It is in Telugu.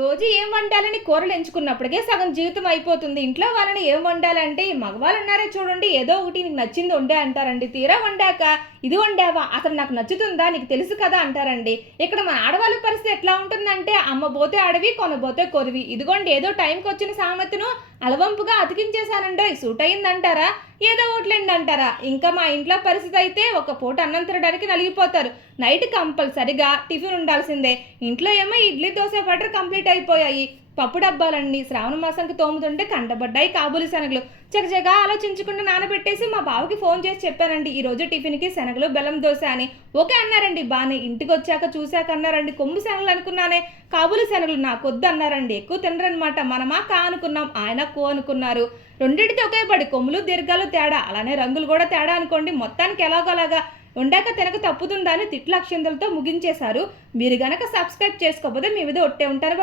రోజు ఏం వండాలని కూరలు ఎంచుకున్నప్పటికే సగం జీవితం అయిపోతుంది. ఇంట్లో వాళ్ళని ఏం వండాలంటే ఈ మగవాళ్ళున్నారే చూడండి, ఏదో ఒకటి నీకు నచ్చింది వండే అంటారండి. తీరా వండాక ఇది వండావా? అసలు నాకు నచ్చుతుందా? నీకు తెలుసు కదా అంటారండి. ఇక్కడ మన ఆడవాళ్ళ పరిస్థితి ఎట్లా ఉంటుందంటే అమ్మ బోతే అడవి, కొనబోతే కొరివి. ఇదిగోండి ఏదో టైంకొచ్చిన సామెతను అలవంపుగా అతికించేశానండోయ్ సూట్ అయిందంటారా? ఏదో ఒకటిలేండి అంటారా? ఇంకా మా ఇంట్లో పరిస్థితి అయితే ఒక పూట అన్నం తినడానికి నలిగిపోతారు. నైట్ కంపల్సరిగా టిఫిన్ ఉండాల్సిందే. ఇంట్లో ఏమో ఇడ్లీ, దోస, బటర్ కంప్లీట్ అయిపోయాయి. పప్పు డబ్బాలన్నీ శ్రావణ మాసంకి తోముతుంటే కంటబడ్డాయి కాబూలి శనగలు. చకచకా ఆలోచించకుండా నానబెట్టేసి మా బావకి ఫోన్ చేసి చెప్పానండి, ఈరోజు టిఫిన్కి శనగలు బెల్లం దోశ అని. ఓకే అన్నారండి బానే. ఇంటికి వచ్చాక చూశాక అన్నారండి, కొమ్ము శనగలు అనుకున్నానే, కాబూలి శనగలు నాకొద్దు అన్నారండి. ఎక్కువ తినరనమాట. మనమా కా అనుకున్నాం, ఆయన కో అనుకున్నారు. రెండింటితో ఒకే పడి కొమ్ములు దీర్ఘాలు తేడా, అలానే రంగులు కూడా తేడా అనుకోండి. మొత్తానికి ఎలాగోలాగా వండాక తినక తప్పుతుందా అని తిట్ల అక్షంతలతో ముగించేశారు. మీరు గనక సబ్స్క్రైబ్ చేసుకోకపోతే మీ మీద ఒట్టే ఉంటారు.